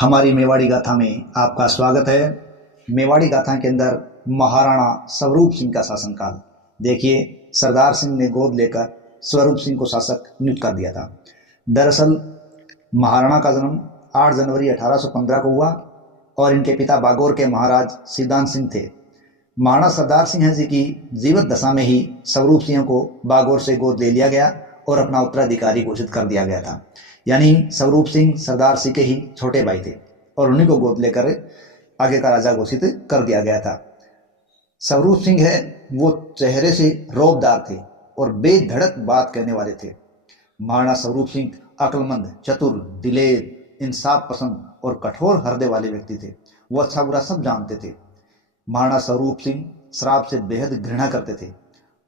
हमारी मेवाड़ी गाथा में आपका स्वागत है। मेवाड़ी गाथा के अंदर महाराणा स्वरूप सिंह का शासनकाल देखिए। सरदार सिंह ने गोद लेकर स्वरूप सिंह को शासक नियुक्त कर दिया था। दरअसल महाराणा का जन्म 8 जनवरी 1815 को हुआ और इनके पिता बागौर के महाराज सिद्धांत सिंह थे। महाराणा सरदार सिंह जी की जीवित दशा में ही स्वरूप सिंह को बागौर से गोद ले लिया गया और अपना उत्तराधिकारी घोषित कर दिया गया था। यानी स्वरूप सिंह सरदार सिंह के ही छोटे भाई थे और उन्हीं को गोद लेकर आगे का राजा घोषित कर दिया गया था। स्वरूप सिंह है वो चेहरे से रौबदार थे और बेधड़क बात कहने वाले थे। महाराणा स्वरूप सिंह अक्लमंद, चतुर, दिलेर, इंसाफ पसंद और कठोर हृदय वाले व्यक्ति थे। वो अच्छा बुरा सब जानते थे। महाराणा स्वरूप सिंह शराब से बेहद घृणा करते थे।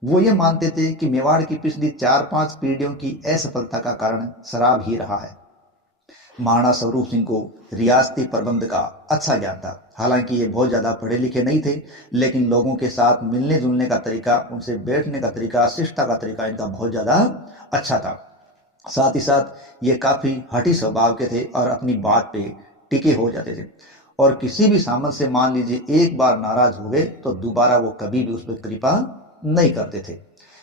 वो ये मानते थे कि मेवाड़ की पिछली 4-5 पीढ़ियों की असफलता का कारण शराब ही रहा है। महाराणा स्वरूप सिंह को रियासती प्रबंध का अच्छा ज्ञान था। हालांकि ये बहुत ज़्यादा पढ़े लिखे नहीं थे, लेकिन लोगों के साथ मिलने जुलने का तरीका, उनसे बैठने का तरीका, शिष्टता का तरीका इनका बहुत ज़्यादा अच्छा था। साथ ही साथ ये काफ़ी हठी स्वभाव के थे और अपनी बात पे टिके हो जाते थे और किसी भी सामंत से मान लीजिए एक बार नाराज हो गए तो दोबारा वो कभी भी उस पर कृपा नहीं करते थे।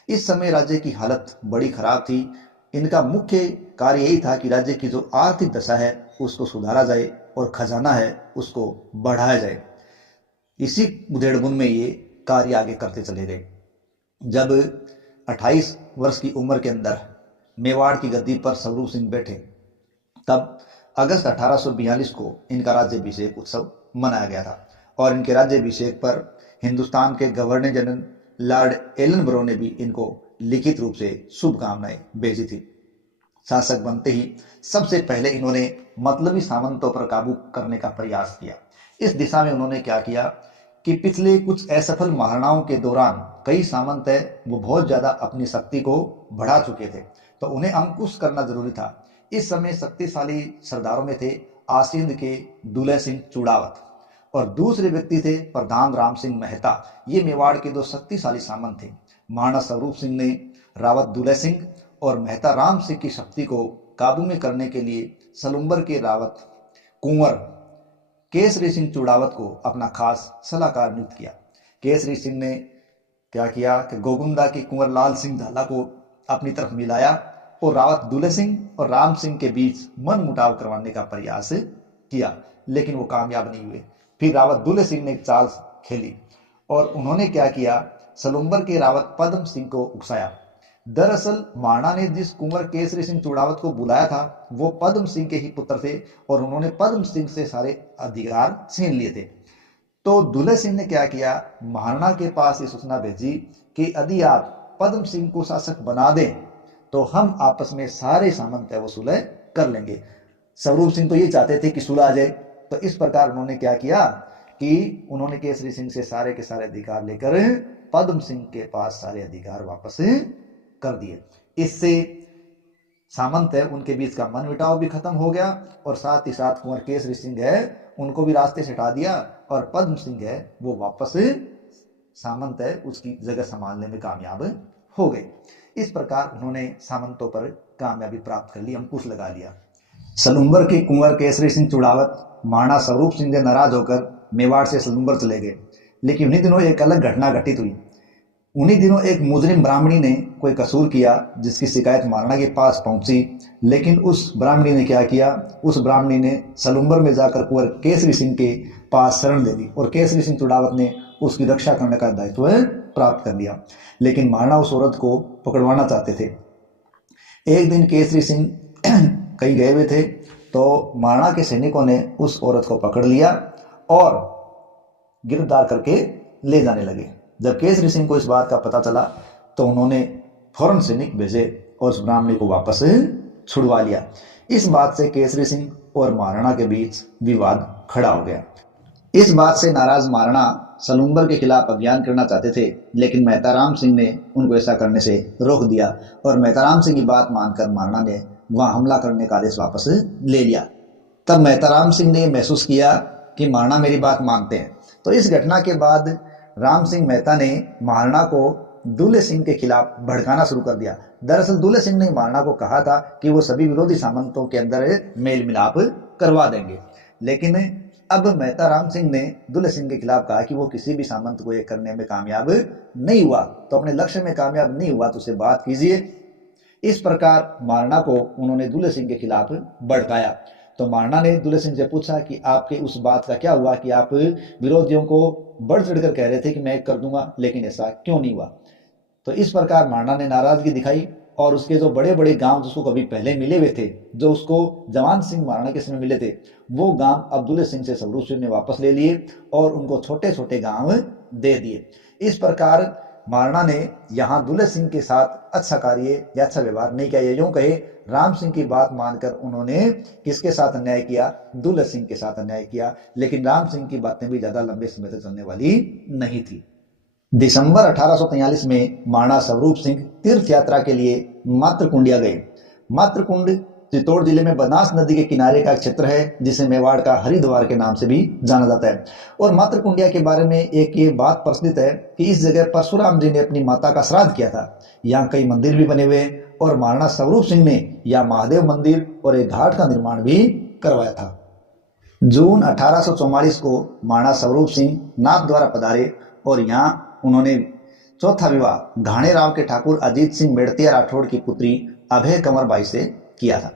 इस समय राज्य की हालत बड़ी खराब थी। इनका मुख्य कार्य यही था कि राज्य की जो आर्थिक दशा है उसको सुधारा जाए और खजाना है उसको बढ़ाया जाए। इसी उधेड़बुन में ये कार्य आगे करते चले गए। जब 28 वर्ष की उम्र के अंदर मेवाड़ की गद्दी पर स्वरूप सिंह बैठे, तब अगस्त 1842 को इनका राज्याभिषेक उत्सव मनाया गया था और इनके राज्याभिषेक पर हिंदुस्तान के गवर्नर जनरल लॉर्ड एलनबरो ने भी इनको लिखित रूप से शुभकामनाएं भेजी थी। शासक बनते ही सबसे पहले इन्होंने मतलबी सामंतों पर काबू करने का प्रयास किया। इस दिशा में उन्होंने क्या किया कि पिछले कुछ असफल महाराणाओं के दौरान कई सामंत है वो बहुत ज्यादा अपनी शक्ति को बढ़ा चुके थे, तो उन्हें अंकुश करना जरूरी था। इस समय शक्तिशाली सरदारों में थे आसिंद के दुल्हे सिंह चूड़ावत और दूसरे व्यक्ति थे प्रधान राम सिंह मेहता। ये मेवाड़ के दो शक्तिशाली सामंत थे। महाराणा स्वरूप सिंह ने रावत दुल्हे सिंह और मेहता राम सिंह की शक्ति को काबू में करने के लिए सलुम्बर के रावत कुंवर केसरी सिंह चूड़ावत को अपना खास सलाहकार नियुक्त किया। केसरी सिंह ने क्या किया कि गोगुंदा के कुंवर लाल सिंह झाला को अपनी तरफ मिलाया और रावत दुल्हे सिंह और राम सिंह के बीच मन मुटाव करवाने का प्रयास किया, लेकिन वो कामयाब नहीं हुए। फिर रावत दुल्हे सिंह ने एक चाल खेली और उन्होंने क्या किया, सलुम्बर के रावत पद्म सिंह को उकसाया। दरअसल महाराणा ने जिस कुंवर केसरी सिंह चूड़ावत को बुलाया था वो पद्म सिंह के ही पुत्र थे और उन्होंने पद्म सिंह से सारे अधिकार छीन लिए थे। तो दुल्हे सिंह ने क्या किया, महाराणा के पास ये सूचना भेजी कि यदि आप पद्म सिंह को शासक बना दें तो हम आपस में सारे सामंत है वो सुलह कर लेंगे। स्वरूप सिंह तो ये चाहते थे कि सुलह आ जाए, तो इस प्रकार उन्होंने क्या किया कि उन्होंने केसरी सिंह से सारे के सारे अधिकार लेकर पद्म सिंह के पास सारे अधिकार वापस कर दिए। इससे सामंत है उनके बीच का मनमुटाव भी खत्म हो गया और साथ ही साथ कुंवर केसरी सिंह है उनको भी रास्ते से हटा दिया और पद्म सिंह है वो वापस सामंत है उसकी जगह संभालने में कामयाब हो गए। इस प्रकार उन्होंने सामंतों पर कामयाबी प्राप्त कर ली, अंकुश लगा लिया। सलुम्बर के कुंवर केसरी सिंह चूड़ावत महाराणा स्वरूप सिंह से नाराज होकर मेवाड़ से सलुम्बर चले गए। लेकिन उन्हीं दिनों एक अलग घटना घटित हुई। उन्हीं दिनों एक मुजरिम ब्राह्मणी ने कोई कसूर किया जिसकी शिकायत महाराणा के पास पहुंची, लेकिन उस ब्राह्मणी ने क्या किया, उस ब्राह्मणी ने सलुम्बर में जाकर कुंवर केसरी सिंह के पास शरण दे दी और केसरी सिंह चूड़ावत ने उसकी रक्षा करने का दायित्व प्राप्त कर लिया। लेकिन महाराणा उस औरत को पकड़वाना चाहते थे। एक दिन केसरी सिंह कहीं गए हुए थे तो महाराणा के सैनिकों ने उस औरत को पकड़ लिया और गिरफ्तार करके ले जाने लगे। जब केसरी सिंह को इस बात का पता चला तो उन्होंने फौरन सैनिक भेजे और उस ब्राह्मणी को वापस छुड़वा लिया। इस बात से केसरी सिंह और महाराणा के बीच विवाद खड़ा हो गया। इस बात से नाराज महाराणा सलुम्बर के खिलाफ अभियान करना चाहते थे, लेकिन मेहता राम सिंह ने उनको ऐसा करने से रोक दिया और मेहता राम सिंह की बात मानकर महाराणा ने वहां हमला करने का आदेश वापस ले लिया। तब मेहता राम सिंह ने महसूस किया कि महाराणा मेरी बात मानते हैं। तो इस घटना के बाद राम सिंह मेहता ने महाराणा को दुल्हे सिंह के खिलाफ भड़काना शुरू कर दिया। दरअसल दुल्हे सिंह ने महाराणा को कहा था कि वो सभी विरोधी सामंतों के अंदर मेल मिलाप करवा देंगे। लेकिन अब मेहता राम सिंह ने दुल्ले सिंह के खिलाफ कहा कि वो किसी भी सामंत को एक करने में कामयाब नहीं हुआ, तो अपने लक्ष्य में कामयाब नहीं हुआ तो उससे बात कीजिए। इस प्रकार महाराणा को उन्होंने दुल्ले सिंह के खिलाफ भड़काया। तो महाराणा ने दुल्ले सिंह से पूछा कि आपके उस बात का क्या हुआ कि आप विरोधियों को बढ़ चढ़कर कह रहे थे कि मैं कर दूंगा, लेकिन ऐसा क्यों नहीं हुआ। तो इस प्रकार महाराणा ने नाराजगी दिखाई और उसके जो बड़े बड़े गांव जिसको कभी पहले मिले हुए थे, जो उसको जवान सिंह महाराणा के समय मिले थे, वो गांव अब दुल्ले सिंह से स्वरूप सिंह ने वापस ले लिए और उनको छोटे छोटे गांव दे दिए। इस प्रकार महाराणा ने यहाँ दुल्ले सिंह के साथ अच्छा कार्य या अच्छा व्यवहार नहीं किया। यूं कहे राम सिंह की बात मानकर उन्होंने किसके साथ अन्याय किया, दुल्ले सिंह के साथ अन्याय किया। लेकिन राम सिंह की बातें भी ज्यादा लंबे समय तक चलने वाली नहीं थी। दिसंबर 1843 में महाराणा स्वरूप सिंह तीर्थ यात्रा के लिए मातृकुंडिया गए। मातृकुंड चित्तौड़ जिले में बनास नदी के किनारे का क्षेत्र है, जिसे मेवाड़ का हरिद्वार के नाम से भी जाना जाता है। और मातृकुंडिया के बारे में एक ये बात प्रचलित है कि इस जगह परशुराम जी ने अपनी माता का श्राद्ध किया था। यहाँ कई मंदिर भी बने हुए हैं और महाराणा स्वरूप सिंह ने यहाँ महादेव मंदिर और एक घाट का निर्माण भी करवाया था। जून 1844 को महाराणा स्वरूप सिंह नाथ द्वारा पधारे और यहाँ उन्होंने चौथा विवाह घाणे राव के ठाकुर अजीत सिंह मेड़तिया राठौड़ की पुत्री अभय कंवर बाई से किया था।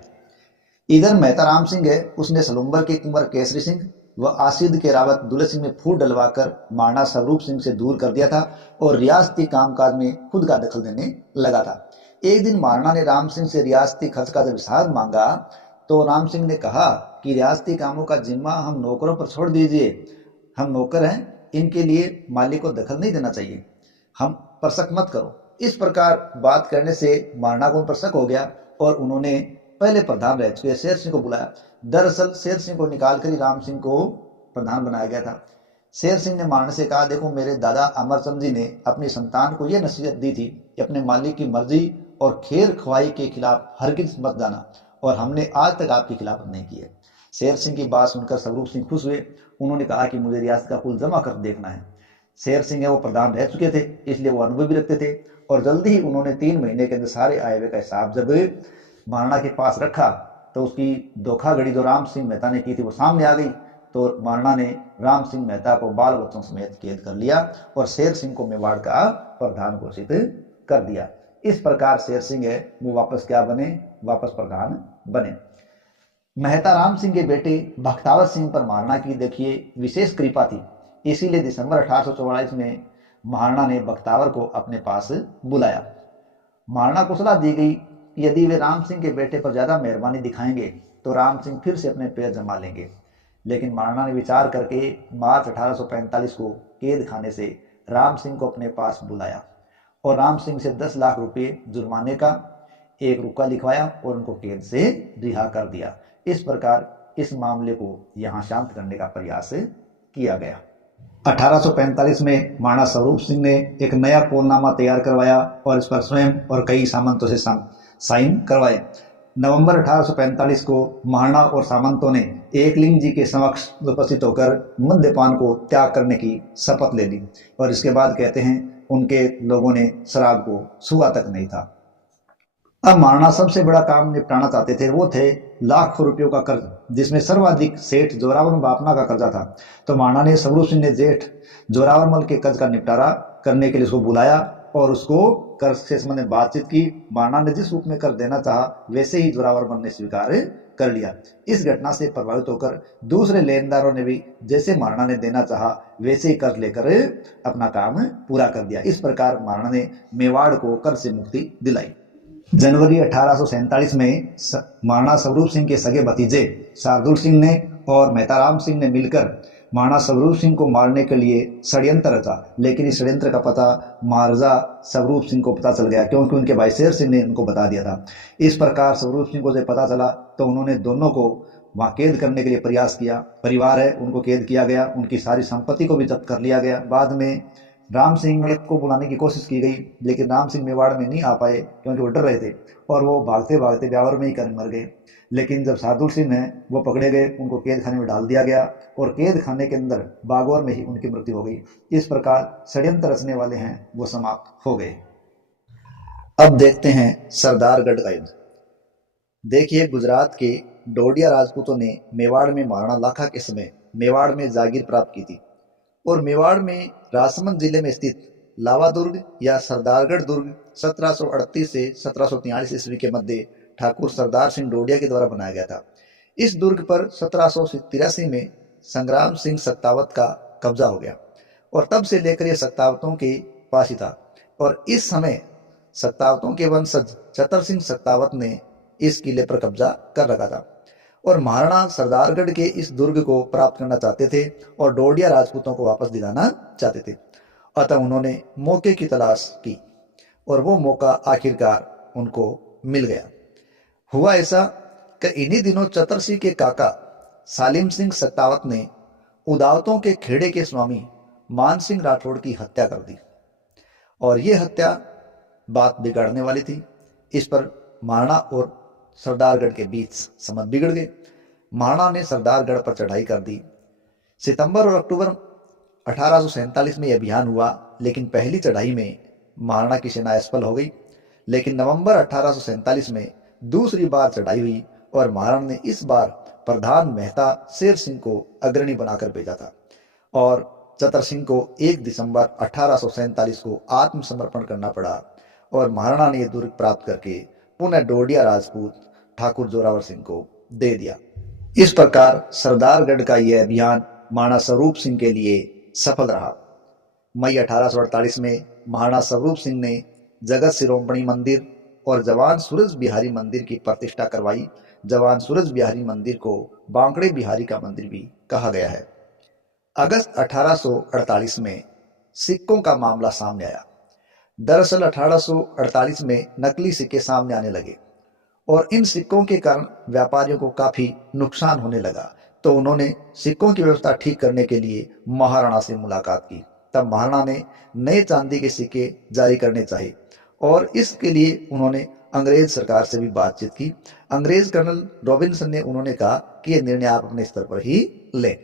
इधर मेहता राम सिंह है, उसने सलुम्बर के कुंवर केसरी सिंह व आसिद के रावत दुल्ले सिंह में फूट डलवाकर महाराणा स्वरूप सिंह से दूर कर दिया था और रियासती कामकाज में खुद का दखल देने लगा था। एक दिन महाराणा ने राम सिंह से रियासती खर्च का जब हिसाब मांगा तो राम सिंह ने कहा कि रियासती कामों का जिम्मा हम नौकरों पर छोड़ दीजिए, हम नौकर हैं, इनके लिए मालिक को दखल नहीं देना चाहिए, हम पर शक मत करो। इस प्रकार बात करने से महाराणा को उन पर शक हो गया और उन्होंने पहले प्रधान रह चुके शेर सिंह को बुलाया। दरअसल शेर सिंह को निकालकर ही राम सिंह को प्रधान बनाया गया था। शेर सिंह ने महाराणा से कहा, देखो मेरे दादा अमरचंद जी ने अपनी संतान को यह नसीहत दी थी कि अपने मालिक की मर्जी और खेर ख्वाही के खिलाफ हरगिज मत जाना, और हमने आज तक आपके खिलाफ नहीं किए। शेर सिंह की बात सुनकर स्वरूप सिंह खुश हुए। उन्होंने कहा कि मुझे रियासत का कुल जमा कर देखना है। शेर सिंह है वो प्रधान रह चुके थे, इसलिए वो अनुभव भी रखते थे और जल्दी ही उन्होंने 3 महीने के अंदर सारे आय व्यय का हिसाब जब महाराणा के पास रखा तो उसकी धोखाधड़ी जो राम सिंह मेहता ने की थी वो सामने आ गई। तो महाराणा ने राम सिंह मेहता को बाल बच्चों समेत कैद कर लिया और शेर सिंह को मेवाड़ का प्रधान घोषित कर दिया। इस प्रकार शेर सिंह है वो वापस क्या बने, वापस प्रधान बने। मेहता राम सिंह के बेटे बख्तावर सिंह पर महाराणा की देखिए विशेष कृपा थी, इसीलिए दिसंबर 1844 में महाराणा ने बख्तावर को अपने पास बुलाया। महाराणा को सलाह दी गई कि यदि वे राम सिंह के बेटे पर ज्यादा मेहरबानी दिखाएंगे तो राम सिंह फिर से अपने पैर जमा लेंगे। लेकिन महाराणा ने विचार करके मार्च 1845 को कैद खाने से राम सिंह को अपने पास बुलाया और राम सिंह से 10 लाख रुपए जुर्माने का एक रुका लिखवाया और उनको कैद से रिहा कर दिया। इस प्रकार इस मामले को यहाँ शांत करने का प्रयास किया गया। 1845 में महाराणा स्वरूप सिंह ने एक नया कोलनामा तैयार करवाया और इस पर स्वयं और कई सामंतों से साइन करवाए। नवंबर 1845 को महाराणा और सामंतों ने एकलिंग जी के समक्ष उपस्थित होकर मद्यपान को त्याग करने की शपथ ले ली और इसके बाद कहते हैं उनके लोगों ने शराब को छुआ तक नहीं था। अब महाराणा सबसे बड़ा काम निपटाना चाहते थे, वो थे लाखों रुपयों का कर्ज, जिसमें सर्वाधिक सेठ जोरावर बापना का कर्जा था। तो महाराणा ने स्वरूप सिंह ने जेठ जोरावर मल के कर्ज का निपटारा करने के लिए उसको बुलाया और उसको कर्ज से संबंधित बातचीत की। महाराणा ने जिस रूप में कर्ज देना चाहा वैसे ही जोरावर मल ने स्वीकार कर लिया। इस घटना से प्रभावित होकर दूसरे लेनदारों ने भी जैसे महाराणा ने देना चाहा वैसे ही कर्ज लेकर अपना काम पूरा कर दिया। इस प्रकार महाराणा ने मेवाड़ को कर्ज से मुक्ति दिलाई। जनवरी 1847 में महाराणा स्वरूप सिंह के सगे भतीजे शार्दुल सिंह ने और मेहता राम सिंह ने मिलकर महाराणा स्वरूप सिंह को मारने के लिए षड्यंत्र रचा, लेकिन इस षड्यंत्र का पता महाराजा स्वरूप सिंह को पता चल गया क्योंकि उनके भाई शेर सिंह ने उनको बता दिया था। इस प्रकार स्वरूप सिंह को जब पता चला तो उन्होंने दोनों को वहाँ कैद करने के लिए प्रयास किया। परिवार है उनको कैद किया गया, उनकी सारी संपत्ति को भी जब्त कर लिया गया। बाद में राम सिंह को बुलाने की कोशिश की गई, लेकिन राम सिंह मेवाड़ में नहीं आ पाए क्योंकि वो डर रहे थे और वो भागते भागते ब्यावर में ही कर मर गए। लेकिन जब शार्दुल सिंह हैं वो पकड़े गए, उनको कैद खाने में डाल दिया गया और कैद खाने के अंदर बागौर में ही उनकी मृत्यु हो गई। इस प्रकार षड्यंत्र रचने वाले हैं वो समाप्त हो गए। अब देखते हैं सरदारगढ़ का युद्ध। देखिए, गुजरात के डोडिया राजपूतों ने मेवाड़ में महाराणा लाखा के समय मेवाड़ में जागीर प्राप्त की थी और मेवाड़ में राजसमंद जिले में स्थित लावा दुर्ग या सरदारगढ़ दुर्ग 1738 से 1743 ईस्वी के मध्य ठाकुर सरदार सिंह डोडिया के द्वारा बनाया गया था। इस दुर्ग पर 1783 में संग्राम सिंह सत्तावत का कब्जा हो गया और तब से लेकर यह सत्तावतों के पास ही था और इस समय सत्तावतों के वंशज चतर सिंह सत्तावत ने इस किले पर कब्जा कर रखा था और महाराणा सरदारगढ़ के इस दुर्ग को प्राप्त करना चाहते थे और डोडिया राजपूतों को वापस दिलाना चाहते थे। अतः उन्होंने मौके की तलाश की और वो मौका आखिरकार उनको मिल गया। हुआ ऐसा कि इन्हीं दिनों चतर सिंह के काका सालिम सिंह सत्तावत ने उदावतों के खेड़े के स्वामी मान सिंह राठौड़ की हत्या कर दी और ये हत्या बात बिगाड़ने वाली थी। इस पर महाराणा और सरदारगढ़ के बीच संबंध बिगड़ गए। महाराणा ने सरदारगढ़ पर चढ़ाई कर दी। सितंबर और अक्टूबर 1847 में यह अभियान हुआ, लेकिन पहली चढ़ाई में महाराणा की सेना असफल हो गई। लेकिन नवंबर 1847 में दूसरी बार चढ़ाई हुई और महाराणा ने इस बार प्रधान मेहता शेर सिंह को अग्रणी बनाकर भेजा था और चतर सिंह को 1 दिसंबर 1847 को आत्मसमर्पण करना पड़ा और महाराणा ने यह दुर्ग प्राप्त करके पुनः डोडिया राजपूत ठाकुर जोरावर सिंह को दे दिया। इस प्रकार सरदारगढ़ का यह अभियान महाराणा स्वरूप सिंह के लिए सफल रहा। मई 1848 में महाराणा स्वरूप सिंह ने जगत शिरोमणि मंदिर और जवान सूरज बिहारी मंदिर की प्रतिष्ठा करवाई। जवान सूरज बिहारी मंदिर को बांकड़े बिहारी का मंदिर भी कहा गया है। अगस्त 1848 में सिक्कों का मामला सामने आया। दरअसल 1848 में नकली सिक्के सामने आने लगे और इन सिक्कों के कारण व्यापारियों को काफी नुकसान होने लगा, तो उन्होंने सिक्कों की व्यवस्था ठीक करने के लिए महाराणा से मुलाकात की। तब महाराणा ने नए चांदी के सिक्के जारी करने चाहे और इसके लिए उन्होंने अंग्रेज सरकार से भी बातचीत की। अंग्रेज कर्नल रॉबिन्सन ने उन्होंने कहा कि यह निर्णय आप अपने स्तर पर ही लें।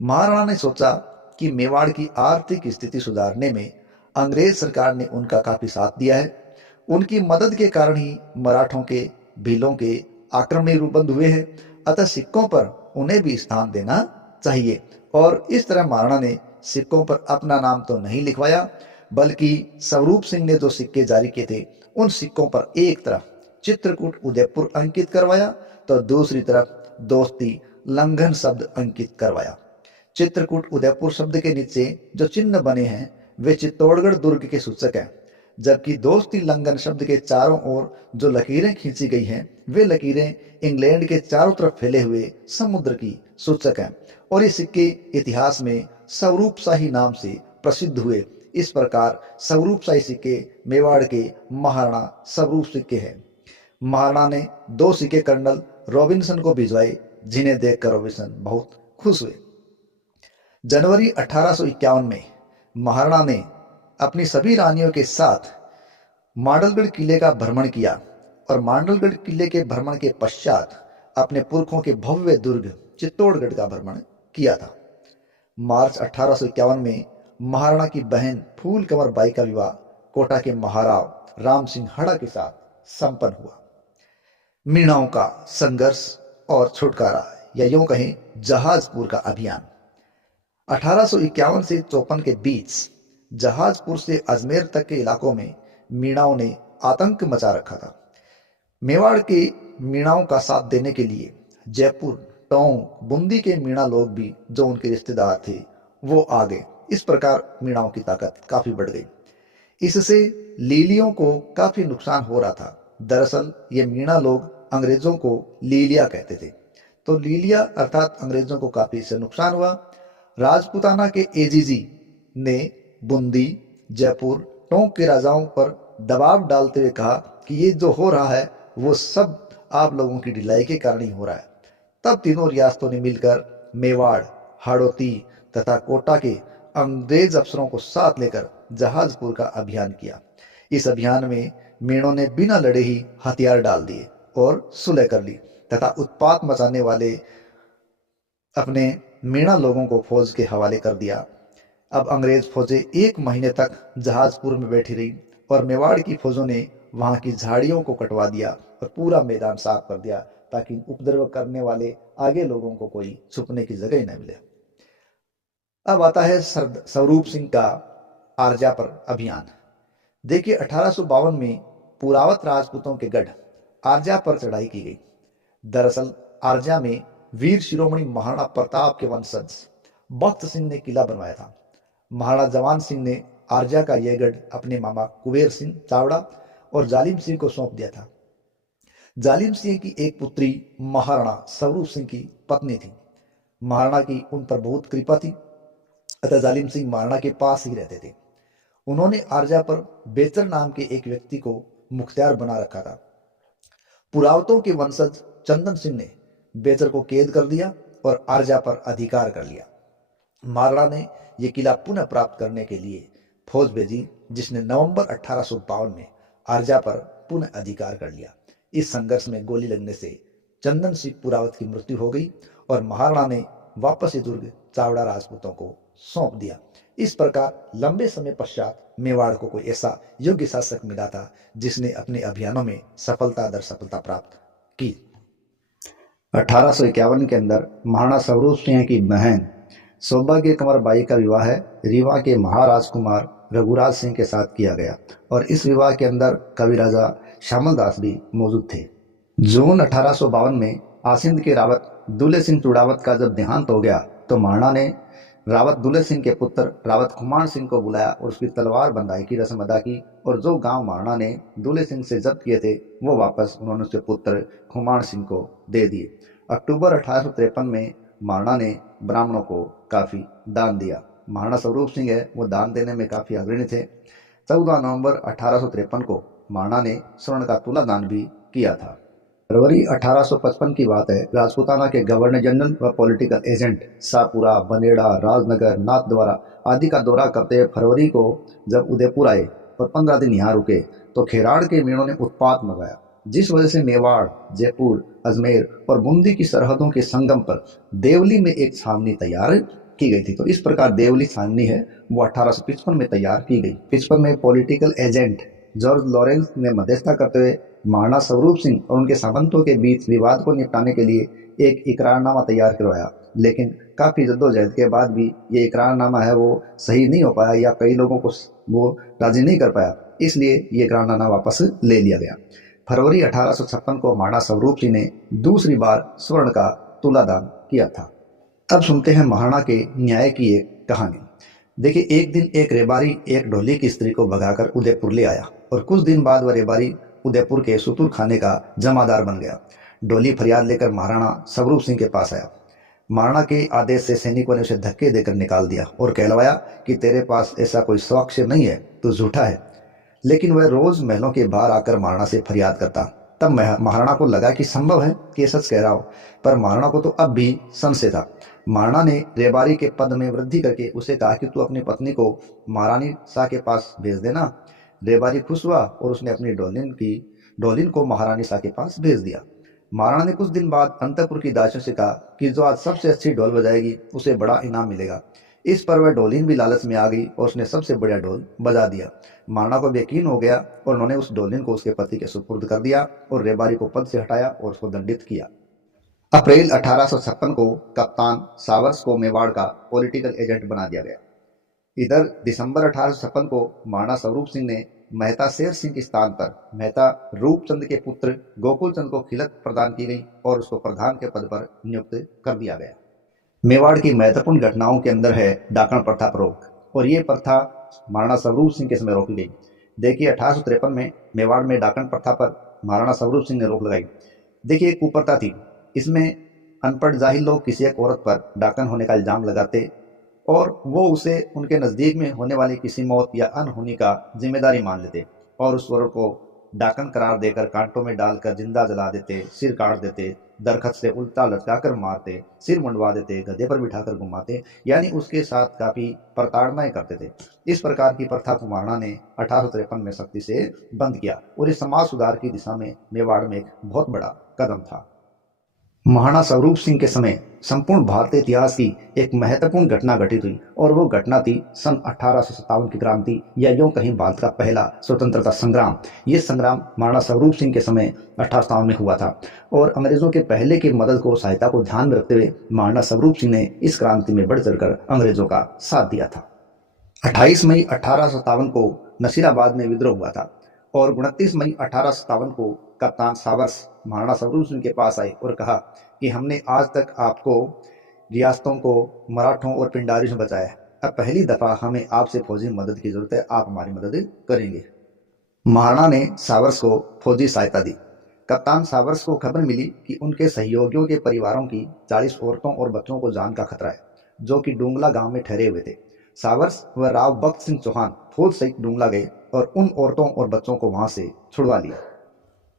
महाराणा ने सोचा कि मेवाड़ की आर्थिक स्थिति सुधारने में अंग्रेज सरकार ने उनका काफी साथ दिया है। उनकी मदद के कारण ही मराठों के भीलों के आक्रमणी रूप बंद हुए हैं, अतः सिक्कों पर उन्हें भी स्थान देना चाहिए। और इस तरह महाराणा ने सिक्कों पर अपना नाम तो नहीं लिखवाया, बल्कि स्वरूप सिंह ने जो सिक्के जारी किए थे उन सिक्कों पर एक तरफ चित्रकूट उदयपुर अंकित करवाया तो दूसरी तरफ दोस्ती लंघन शब्द अंकित करवाया। चित्रकूट उदयपुर शब्द के नीचे जो चिन्ह बने हैं वे चित्तौड़गढ़ दुर्ग के सूचक हैं, जबकि दोस्ती लंघन शब्द के चारों ओर जो लकीरें खींची गई हैं वे लकीरें इंग्लैंड के चारों तरफ फैले हुए समुद्र की सूचक हैं और ये सिक्के इतिहास में स्वरूप शाही नाम से प्रसिद्ध हुए। इस प्रकार स्वरूप शाही सिक्के मेवाड़ के महाराणा स्वरूप सिक्के हैं। महाराणा ने 2 सिक्के कर्नल रॉबिन्सन को भिजवाए, जिन्हें देखकर रॉबिन्सन बहुत खुश हुए। जनवरी 1851 में महाराणा ने अपनी सभी रानियों के साथ मांडलगढ़ किले का भ्रमण किया और मांडलगढ़ किले के भ्रमण के पश्चात अपने पुरखों के भव्य दुर्ग चित्तौड़गढ़ का भ्रमण किया था। मार्च 1851 में महाराणा की बहन फूल कंवर बाई का विवाह कोटा के महाराव राम सिंह हड़ा के साथ संपन्न हुआ। मीणाओं का संघर्ष और छुटकारा या यूं कहें जहाजपुर का अभियान 1851 से 54 के बीच जहाजपुर से अजमेर तक के इलाकों में मीणाओं ने आतंक मचा रखा था। मेवाड़ के मीणाओं का साथ देने के लिए जयपुर, टोंक, बूंदी के मीणा लोग भी जो उनके रिश्तेदार थे वो आ गए। इस प्रकार मीणाओं की ताकत काफी बढ़ गई। इससे लीलियों को काफी नुकसान हो रहा था। दरअसल ये मीणा लोग अंग्रेजों को लीलिया कहते थे, तो लीलिया अर्थात अंग्रेजों को काफी इससे नुकसान हुआ। राजपूताना के एजीजी ने बूंदी, जयपुर, टोंक के राजाओं पर दबाव डालते हुए कहा कि ये जो हो रहा है वो सब आप लोगों की ढिलाई के कारण ही हो रहा है। तब तीनों रियासतों ने मिलकर मेवाड़, हाड़ौती तथा कोटा के अंग्रेज अफसरों को साथ लेकर जहाजपुर का अभियान किया। इस अभियान में मीणों ने बिना लड़े ही हथियार डाल दिए और सुलह कर ली तथा उत्पात मचाने वाले अपने मीणा लोगों को फौज के हवाले कर दिया। अब अंग्रेज फौजें 1 महीने तक जहाजपुर में बैठी रही और मेवाड़ की फौजों ने वहाँ की झाड़ियों को कटवा दिया और पूरा मैदान साफ कर दिया ताकि उपद्रव करने वाले आगे लोगों को कोई छुपने की जगह ही न मिले। अब आता है स्वरूप सिंह का आरजा पर अभियान। देखिए 1852 में पुरावत राजपूतों के गढ़ आरजा पर चढ़ाई की गई। दरअसल आरजा में वीर शिरोमणि महाराणा प्रताप के वंशज बख्त सिंह ने किला बनवाया था। महाराणा जवान सिंह ने आरजा का यह गढ़ अपने मामा कुबेर सिंह चावड़ा और जालिम सिंह को सौंप दिया था। जालिम सिंह की एक पुत्री महाराणा स्वरूप सिंह की पत्नी थी। महाराणा की उन पर बहुत कृपा थी, अतः जालिम सिंह महाराणा के पास ही रहते थे। उन्होंने आरजा पर बेचर नाम के एक व्यक्ति को मुख्तियार बना रखा था। पुरावतों के वंशज चंदन सिंह ने बेचर को कैद कर दिया और आरजा पर अधिकार कर लिया। महाराणा ने यह किला पुनः प्राप्त करने के लिए फौज भेजी, जिसने नवंबर 1852 में आरजा पर पुनः अधिकार कर लिया। इस संघर्ष में गोली लगने से चंदन सिंह पुरावत की मृत्यु हो गई और महाराणा ने वापस ये दुर्ग चावड़ा राजपूतों को सौंप दिया। इस प्रकार लंबे समय पश्चात मेवाड़ को कोई ऐसा योग्य शासक मिला था जिसने अपने अभियानों में सफलता दर सफलता प्राप्त की। 1851 के अंदर महाराणा स्वरूप सिंह की बहन सौभाग्य कंवर बाई का विवाह रीवा के महाराजकुमार रघुराज सिंह के साथ किया गया और इस विवाह के अंदर कवि राजा श्यामल दास भी मौजूद थे। जून 1852 में आसिंद के रावत दुल्हे सिंह चुड़ावत का जब देहांत हो गया तो महाराणा ने रावत दुल्हे सिंह के पुत्र रावत खुमान सिंह को बुलाया और उसकी तलवार बंधाई की रस्म अदा की और जो गांव महाराणा ने दुल्हे सिंह से जब्त किए थे वो वापस उन्होंने उसके पुत्र खुमान सिंह को दे दिए। अक्टूबर 1853 में महाराणा ने ब्राह्मणों को काफी दान दिया। महाराणा स्वरूप सिंह वो दान देने में काफी अग्रणी थे। 14 नवंबर 1853 को महाराणा ने स्वर्ण का तुला दान भी किया था। फरवरी 1855 की बात है। राजपूताना के गवर्नर जनरल व पॉलिटिकल एजेंट शाहपुरा, बनेड़ा, राजनगर, नाथद्वारा आदि का दौरा करते हुए फरवरी को जब उदयपुर आए और 15 दिन यहाँ रुके तो खेराड़ के मीणों ने उत्पात मचाया, जिस वजह से मेवाड़, जयपुर, अजमेर और बूंदी की सरहदों के संगम पर देवली में एक छावनी तैयार की गई थी। तो इस प्रकार देवली छावनी है वो 1855 में तैयार की गई। 55 में पॉलिटिकल एजेंट जॉर्ज लॉरेंस ने मध्यस्थता करते हुए महाराणा स्वरूप सिंह और उनके सामंतों के बीच विवाद को निपटाने के लिए एक इकरारनामा तैयार करवाया, लेकिन काफी जद्दोजहद के बाद भी ये इकरारनामा है वो सही नहीं हो पाया या कई लोगों को वो राजी नहीं कर पाया, इसलिए ये इकरारनामा वापस ले लिया गया। फरवरी 1856 को महाराणा स्वरूप सिंह ने दूसरी बार स्वर्ण का तुला दान किया था। अब सुनते हैं महाराणा के न्याय की एक कहानी। देखिए एक दिन एक रेबारी एक ढोली की स्त्री को भगाकर उदयपुर ले आया और कुछ दिन बाद वह रेबारी उदयपुर के सुतुर खाने का जमादार बन गया। ढोली फरियाद लेकर महाराणा स्वरूप सिंह के पास आया। महाराणा के आदेश से सैनिकों ने उसे धक्के देकर निकाल दिया और कहलवाया कि तेरे पास ऐसा कोई साक्ष्य नहीं है, तू झूठा है। लेकिन वह रोज महलों के बाहर आकर महाराणा से फरियाद करता। तब महाराणा को लगा कि संभव है कि सच कह रहा हो, पर महाराणा को तो अब भी संशय था। महाराणा ने रेबारी के पद में वृद्धि करके उसे कहा कि तू अपनी पत्नी को महारानी शाह के पास भेज देना। रेबारी खुश हुआ और उसने अपनी डोलिन को महारानी शाह के पास भेज दिया। महाराणा ने कुछ दिन बाद अंतपुर की दासियों से कहा कि जो आज सबसे अच्छी ढोल बजाएगी उसे बड़ा इनाम मिलेगा। इस पर वह डोलिन भी लालच में आ गई और उसने सबसे बढ़िया ढोल बजा दिया। महाराणा को यकीन हो गया और उन्होंने उस डोलिन को उसके पति के सुपुर्द कर दिया और रेबारी को पद से हटाया और उसको दंडित किया। अप्रैल 1856 को कप्तान सावर्स को मेवाड़ का पॉलिटिकल एजेंट बना दिया गया। इधर दिसंबर 1856 को महाराणा स्वरूप सिंह ने मेहता शेर सिंह के स्थान पर मेहता रूपचंद के पुत्र गोकुल चंद को खिलत प्रदान की गई और उसको प्रधान के पद पर नियुक्त कर दिया गया। मेवाड़ की महत्वपूर्ण घटनाओं के अंदर है डाकण प्रथा पर रोक, और ये प्रथा महाराणा स्वरूप सिंह के समय रोकी गई। देखिए 1853 में मेवाड़ में डाकण प्रथा पर महाराणा स्वरूप सिंह ने रोक लगाई। देखिए एक कुप्रथा थी, इसमें अनपढ़ जाहिल लोग किसी एक औरत पर डाकन होने का इल्जाम लगाते और वो उसे उनके नज़दीक में होने वाली किसी मौत या अनहोनी का जिम्मेदारी मान लेते और उस औरत को डाकन करार देकर कांटों में डालकर जिंदा जला देते, सिर काट देते, दरखत से उल्टा लटकाकर मारते, सिर मुंडवा देते, गधे पर बिठाकर घुमाते, यानी उसके साथ काफ़ी प्रताड़नाएं करते थे। इस प्रकार की प्रथा को महाराणा ने 1853 में सख्ती से बंद किया और इस समाज सुधार की दिशा में मेवाड़ में एक बहुत बड़ा कदम था। महाराणा स्वरूप सिंह के समय संपूर्ण भारतीय इतिहास की एक महत्वपूर्ण घटना घटित हुई और वो घटना थी सन 1857 की क्रांति, या यूं कहीं भारत का पहला स्वतंत्रता संग्राम। ये संग्राम महाराणा स्वरूप सिंह के समय 1857 में हुआ था और अंग्रेजों के पहले की मदद को सहायता को ध्यान में रखते हुए महाराणा स्वरूप सिंह ने इस क्रांति में बढ़ चढ़कर अंग्रेजों का साथ दिया था। 28 मई 1857 को नसीराबाद में विद्रोह हुआ था और 29 मई 1857 को कप्तान सावर्स महाराणा स्वरूप सिंह के पास आए और कहा कि हमने आज तक आपको रियासतों को मराठों और पिंडारियों से बचाया है, अब पहली दफा हमें आपसे फौजी मदद की जरूरत है, आप हमारी मदद करेंगे। महाराणा ने सावर्स को फौजी सहायता दी। कप्तान सावर्स को खबर मिली कि उनके सहयोगियों के परिवारों की 40 औरतों और बच्चों को जान का खतरा है, जो कि डूंगला गांव में ठहरे हुए थे। सावर्स व राव बख्त सिंह चौहान फौज सहित डूंगला गए और उन औरतों और बच्चों को वहां से छुड़वा लिया।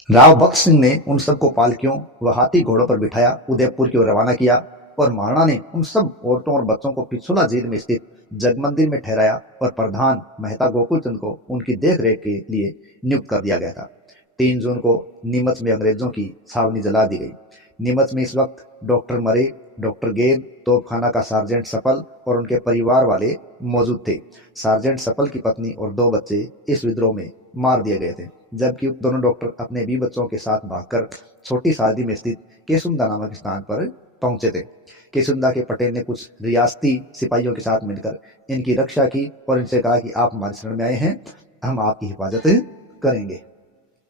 राव बख्त सिंह ने उन सबको पालकियों व हाथी घोड़ों पर बिठाया उदयपुर की ओर रवाना किया और महाराणा ने उन सब औरतों और बच्चों को पिछुला जेल में स्थित जगमंदिर में ठहराया और प्रधान मेहता गोकुल चंद को उनकी देखरेख के लिए नियुक्त कर दिया गया था। 3 जून को नीमच में अंग्रेजों की छावनी जला दी गई। नीमच में इस वक्त डॉक्टर मरे, डॉक्टर गेंद, तोपखाना का सार्जेंट सफल और उनके परिवार वाले मौजूद थे। सार्जेंट सफल की पत्नी और 2 बच्चे इस विद्रोह में मार दिए गए थे, जबकि दोनों डॉक्टर अपने 20 बच्चों के साथ भागकर छोटी सादी में स्थित केसुंदा नामक स्थान पर पहुंचे थे। केसुंदा के पटेल ने कुछ रियासती सिपाहियों के साथ मिलकर इनकी रक्षा की और इनसे कहा कि आप हमारे शरण में आए हैं, हम आपकी हिफाजत करेंगे।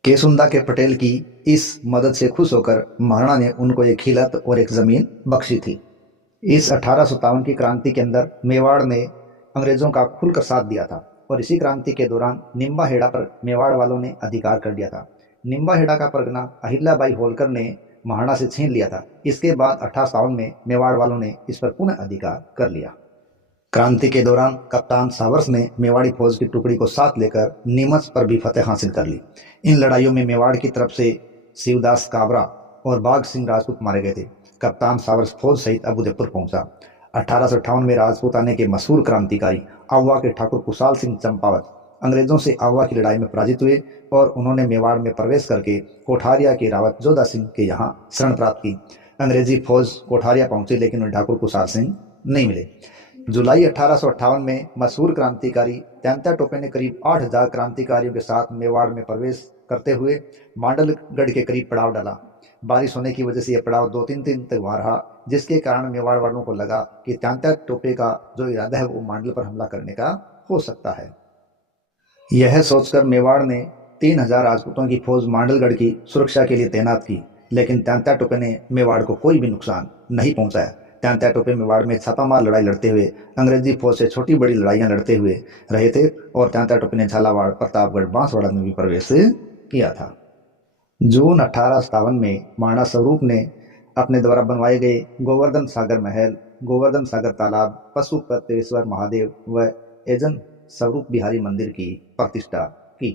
केसुंदा के पटेल की इस मदद से खुश होकर महाराणा ने उनको एक खिलत और एक जमीन बख्शी थी। इस 1857 की क्रांति के अंदर मेवाड़ ने अंग्रेजों का खुलकर साथ दिया था और इसी क्रांति के दौरान निम्बाहेड़ा पर मेवाड़ वालों ने अधिकार कर लिया था। निम्बाहेड़ा का परगना अहिल्याबाई होलकर ने महाराणा से छीन लिया था। इसके बाद 1857 में मेवाड़ वालों ने इस पर पुनः अधिकार कर लिया। क्रांति के दौरान कप्तान सावर्स ने मेवाड़ी फौज की टुकड़ी को साथ लेकर नीमच पर भी फतेह हासिल कर ली। इन लड़ाइयों में मेवाड़ की तरफ से शिवदास काबरा और बाघ सिंह राजपूत मारे गए थे। कप्तान सावर्स फौज सहित अब उदयपुर पहुंचा। 1858 में राजपूताने के मशहूर क्रांतिकारी आवा के ठाकुर कुशाल सिंह चंपावत अंग्रेजों से आवा की लड़ाई में पराजित हुए और उन्होंने मेवाड़ में प्रवेश करके कोठारिया के रावत जोधा सिंह के यहाँ शरण प्राप्त की। अंग्रेजी फौज कोठारिया पहुंची लेकिन उन्हें ठाकुर कुशाल सिंह नहीं मिले। जुलाई 1858 में मशहूर क्रांतिकारी त्यांता टोपे ने करीब 8000 क्रांतिकारियों के साथ मेवाड़ में प्रवेश करते हुए मांडलगढ़ के करीब पड़ाव डाला। बारिश होने की वजह से यह पड़ाव 2-3 दिन तक वहां रहा, जिसके कारण मेवाड़ वालों को लगा कि त्यांता टोपे का जो इरादा है वो मांडल पर हमला करने का हो सकता है। यह सोचकर मेवाड़ ने 3000 राजपूतों की फौज मांडलगढ़ की सुरक्षा के लिए तैनात की, लेकिन त्यांता टोपे ने मेवाड़ को कोई भी नुकसान नहीं पहुंचाया। त्यांता टोपे मेवाड़ में छापामार लड़ाई लड़ते हुए अंग्रेजी फौज से छोटी बड़ी लड़ाइयां लड़ते हुए रहे थे और त्यांता टोपे ने झालावाड़, प्रतापगढ़, बांसवाड़ा में भी प्रवेश किया था। जून 1857 में महाराणा स्वरूप ने अपने द्वारा बनवाए गए गोवर्धन सागर महल, गोवर्धन सागर तालाब, पशुपतेश्वर महादेव व एजन स्वरूप बिहारी मंदिर की प्रतिष्ठा की।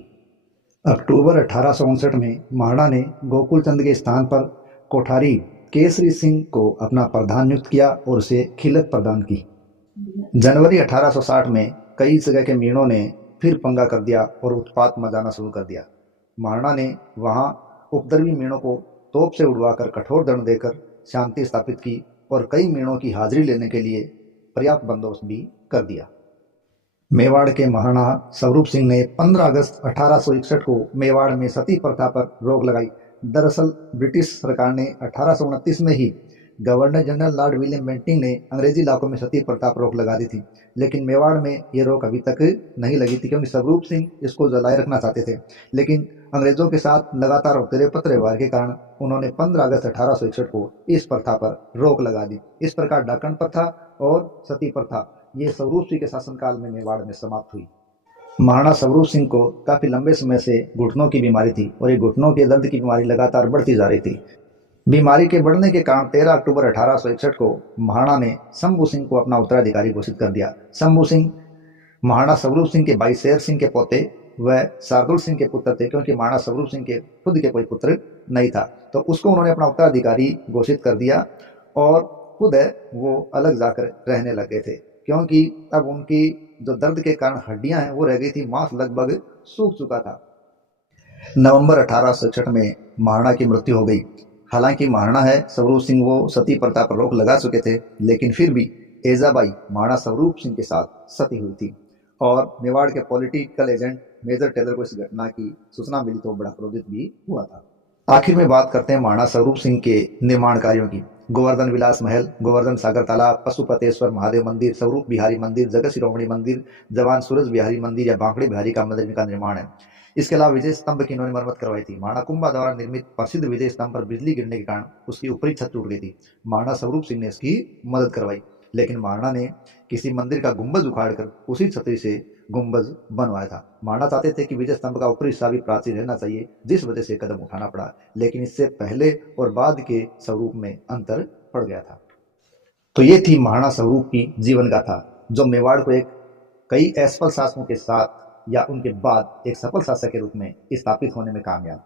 अक्टूबर 1859 में महाराणा ने गोकुल चंद के स्थान पर कोठारी केसरी सिंह को अपना प्रधान नियुक्त किया और उसे खिलत प्रदान की। जनवरी 1860 में कई जगह के मीणों ने फिर पंगा कर दिया और उत्पात मचाना शुरू कर दिया। महाराणा ने वहां उपद्रवी मीणों को तोप से उड़वाकर कठोर दंड देकर शांति स्थापित की और कई मीणों की हाजिरी लेने के लिए पर्याप्त बंदोबस्त भी कर दिया। मेवाड़ के महाराणा स्वरूप सिंह ने 15 अगस्त 1861 को मेवाड़ में सती प्रथा पर रोक लगाई। दरअसल ब्रिटिश सरकार ने 1829 में ही governor general lord William Bentinck ने अंग्रेजी इलाकों में सती प्रथा पर रोक लगा दी थी, लेकिन मेवाड़ में ये रोक अभी तक नहीं लगी थी क्योंकि स्वरूप सिंह इसको जलाए रखना चाहते थे। लेकिन अंग्रेजों के साथ लगातार होते रहे पत्र व्यवहार के कारण उन्होंने 15 अगस्त 1861 को इस प्रथा पर रोक लगा दी। इस प्रकार डाकण प्रथा और सती प्रथा ये स्वरूप सिंह के शासनकाल में मेवाड़ में समाप्त हुई। महाराणा स्वरूप सिंह को काफी लंबे समय से घुटनों की बीमारी थी और ये घुटनों के दर्द की बीमारी लगातार बढ़ती जा रही थी। बीमारी के बढ़ने के कारण 13 अक्टूबर 1861 को महाराणा ने शंभू सिंह को अपना उत्तराधिकारी घोषित कर दिया। शंभू सिंह महाराणा स्वरूप सिंह के भाई शेर सिंह के पोते व शार्दुल सिंह के पुत्र थे, क्योंकि महाराणा स्वरूप सिंह के खुद के कोई पुत्र नहीं था, तो उसको उन्होंने अपना उत्तराधिकारी घोषित कर दिया और खुद वो अलग जाकर रहने लगे थे, क्योंकि अब उनकी जो दर्द के कारण हड्डियां हैं वो रह गई थी, मांस लगभग सूख चुका था। नवंबर 1861 में महाराणा की मृत्यु हो गई। हालांकि महाराणा है स्वरूप सिंह वो सती प्रथा पर रोक लगा चुके थे, लेकिन फिर भी एजाबाई महाराणा स्वरूप सिंह के साथ सती हुई थी और मेवाड़ के पॉलिटिकल एजेंट मेजर टेलर को इस घटना की सूचना मिली तो बड़ा क्रोधित भी हुआ था। आखिर में बात करते हैं महाराणा स्वरूप सिंह के निर्माण कार्यों की। गोवर्धन विलास महल, गोवर्धन सागर तालाब, पशुपतेश्वर महादेव मंदिर, स्वरूप बिहारी मंदिर, जगत शिरोमणि मंदिर, जवान सूरज बिहारी मंदिर या बांकड़े बिहारी का मंदिर का निर्माण है। इसके अलावा विजय स्तंभ की इन्होंने मरम्मत करवाई थी। महाराणा कुंभा द्वारा निर्मित प्रसिद्ध विजय स्तंभ पर बिजली गिरने के कारण उसकी ऊपरी छत टूट गई थी। महाराणा स्वरूप सिंह ने इसकी मदद करवाई, लेकिन महाराणा ने किसी मंदिर का गुंबज उखाड़कर उसी छतरी से गुंबज बनवाया था। महाराणा चाहते थे कि विजय स्तंभ का ऊपरी हिस्सा भी प्राचीन रहना चाहिए, जिस वजह से कदम उठाना पड़ा, लेकिन इससे पहले और बाद के स्वरूप में अंतर पड़ गया था। तो ये थी महाराणा स्वरूप की जीवन गाथा, जो मेवाड़ को एक कई असफल शासकों के साथ या उनके बाद एक सफल शासक के रूप में स्थापित होने में कामयाब